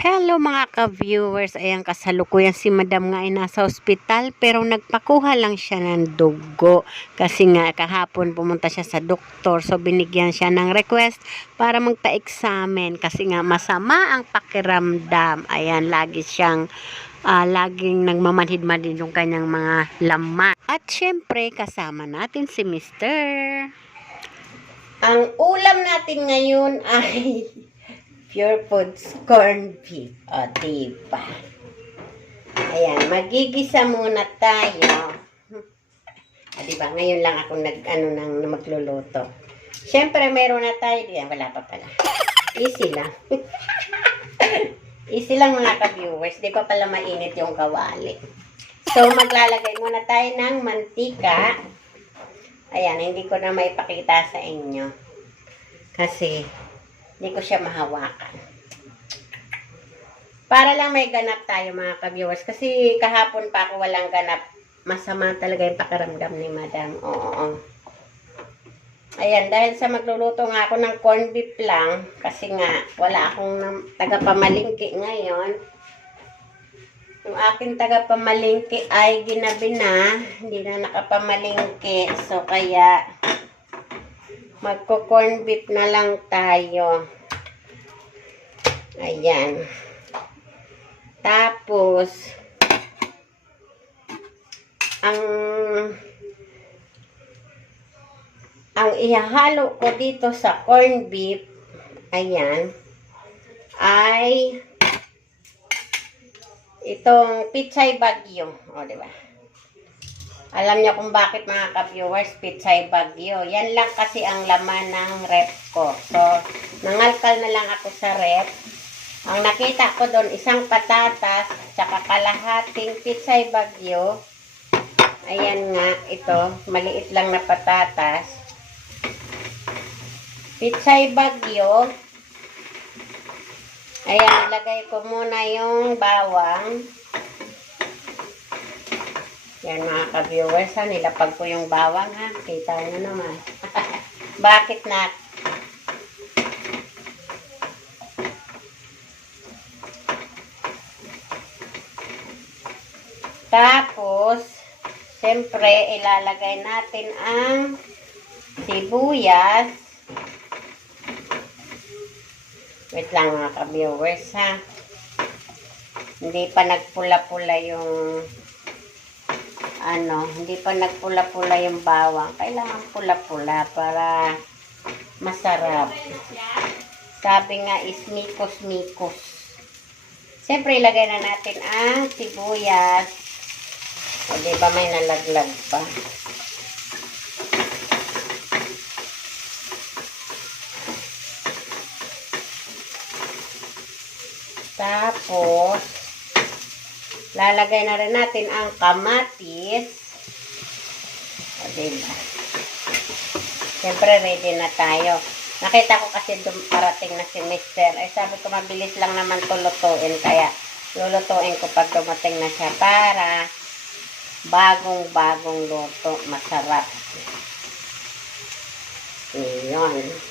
Hello mga ka-viewers, ayan kasalukuyan si madam nga ay nasa ospital pero nagpakuha lang siya ng dugo kasi nga kahapon pumunta siya sa doktor so binigyan siya ng request para magpa-examine kasi nga masama ang pakiramdam. Ayan, lagi siyang ah, laging nagmamanhid-manhid yung kanyang mga laman. At syempre kasama natin si Mr. Ang ulam natin ngayon ay Pure Foods corned beef. O, diba? Ayan, magigisa muna tayo. Ah, diba? Ngayon lang ako nag, ano, nang magluluto. Siyempre, meron na tayo. Yan, wala pa pala. Easy lang. Easy lang mga ka-viewers. Di pa pala mainit yung kawali. So, maglalagay muna tayo ng mantika. Ayan, hindi ko na maipakita sa inyo. Kasi, hindi ko siya mahawakan. Para lang may ganap tayo mga ka-viewers. Kasi kahapon pa ako walang ganap. Masama talaga yung pakiramdam ni madam. Oo. Ayan, dahil sa magluluto nga ako ng corned beef lang, kasi nga wala akong tagapamalingki ngayon. Yung aking tagapamalingki ay ginabi na, hindi na nakapamalingki. So, kaya magko-corn beef na lang tayo. Ayan. Tapos, ang ang ihahalo ko dito sa corn beef, ayan, ay itong pichay bagyo. O, di ba? Alam niyo kung bakit mga ka-viewers, pichay bagyo. Yan lang kasi ang laman ng rep ko. So, nangalkal na lang ako sa rep. Ang nakita ko doon, isang patatas, tsaka kalahating pichay bagyo. Ayan nga, ito, maliit lang na patatas. Pichay bagyo. Ayan, ilagay ko muna yung bawang. Yan mga ka-viewers ha, nilapag ko yung bawang ha. Kita nyo naman. Bakit na? Tapos, siyempre, ilalagay natin ang sibuyas. Wait lang mga ka-viewers ha. Hindi pa nagpula-pula yung ano, hindi pa nagpula-pula yung bawang. Kailangan pula-pula para masarap. Sabi nga is mikos-mikos. Siyempre, ilagay na natin ang sibuyas. O, di ba may nalaglag pa? Tapos, lalagay na rin natin ang kamatis. O, diba? Siyempre, ready na tayo. Nakita ko kasi parating na si Mister. Ay, sabi ko, mabilis lang naman to lutuin. Kaya, lulutuin ko pag dumating na siya para bagong-bagong luto. Masarap. Iyon.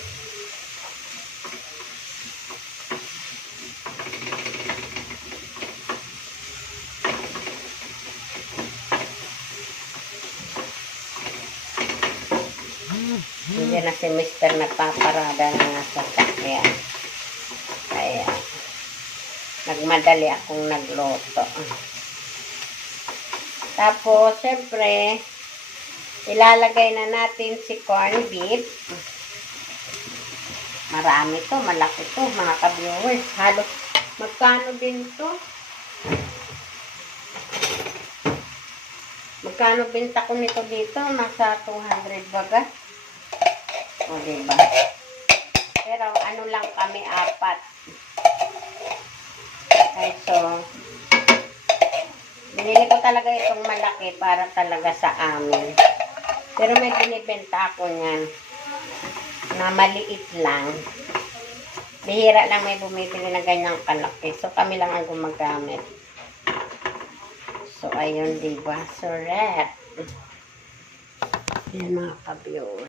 Hindi na si Mr. nagpaparada na nga sa sakyan. Kaya, nagmadali akong nagluto. Tapos, syempre, ilalagay na natin si corn beef. Marami to, malaki to, mga ka-viewers. Halos, magkano din to? Magkano binta ko nito dito? Nasa 200 baga. O, diba? Pero ano lang kami, apat. Okay, so, binili ko talaga itong malaki para talaga sa amin. Pero may binibenta ako niyan na maliit lang. Bihira lang may bumibili na ganyang kalaki. So, kami lang ang gumagamit. So, ayun, diba? So, red. Yan mga ka-view.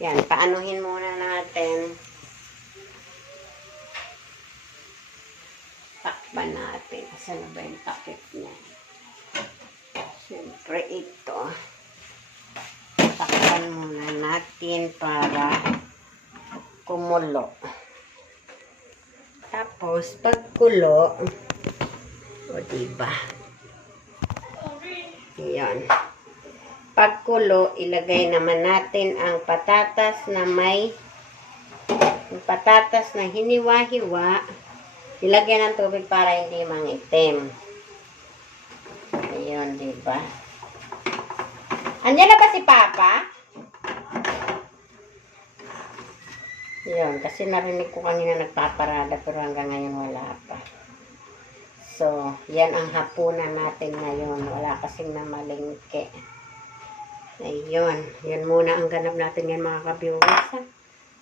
Yan, paanuhin muna natin. Takpan natin. Asan na ba yung takip niya? Siyempre ito. Takpan muna natin para kumulo. Tapos, pagkulo, o diba? Yan. Pagkulo, ilagay naman natin ang patatas na may yung patatas na hiniwa-hiwa. Ilagay ng tubig para hindi mangitim. Ayun, diba? Andiyan na ba si Papa? Yun, kasi narinig ko kanina nagpaparada pero hanggang ngayon wala pa. So, yan ang hapunan natin ngayon. Wala kasing namalingke. Ayun, yun muna ang ganap natin yan mga ka-viewers. ha.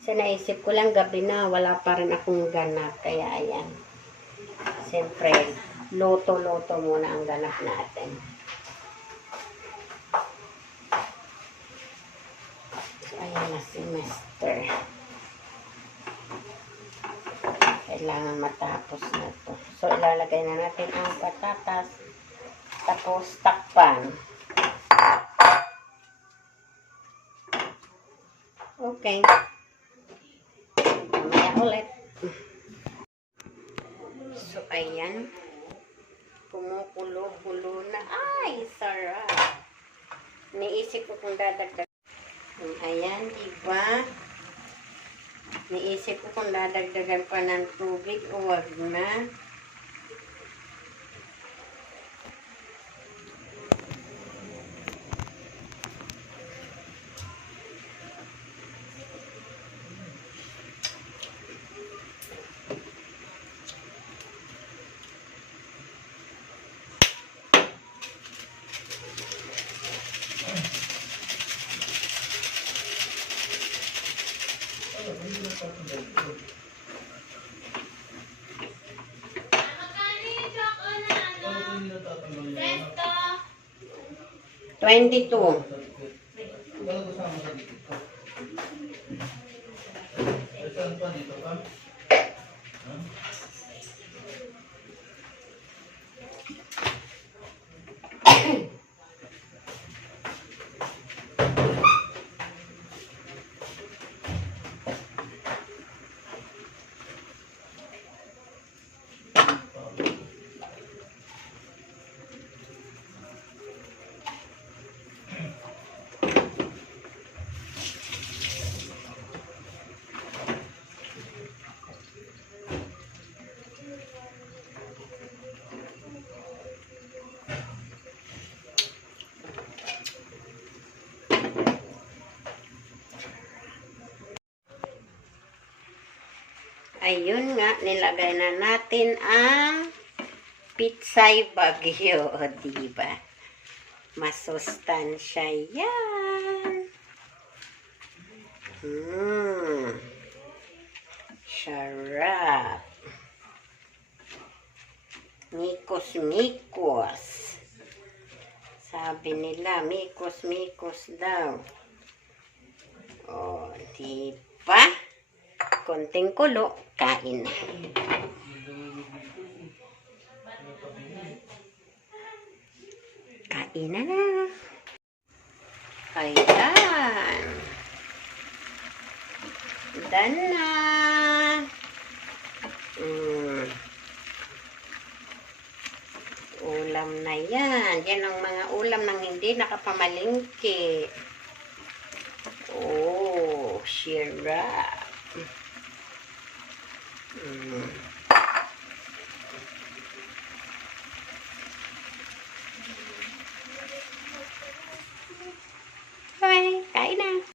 Sa naisip ko lang gabi na, wala pa rin akong ganap. Kaya ayan. Siyempre, loto-loto muna ang ganap natin. So, ayan na si Master. Kailangan matapos na to. So, ilalagay na natin ang patatas. Tapos, takpan. Okay. Mamaya ulit. So, ayan. Kumukulo-kulo na. Ay, sarap. Niisip ko kung dadagdag. Ayan, diba? Niisip ko kung dadagdagan pa ng tubig o wag na. Twenty-two. Ayun nga, nilagay na natin ang pitsay bagyo. O, diba? Masustansya yan. Hmm. Sarap. Mikos-mikos. Sabi nila, mikos-mikos daw. O, diba? konting kulo, kain. Kain na na. Ayan. Done na. Mm. Ulam na yan. Yan ang mga ulam ng hindi nakapamalingki. Oh, sirap. Hey, cãi nè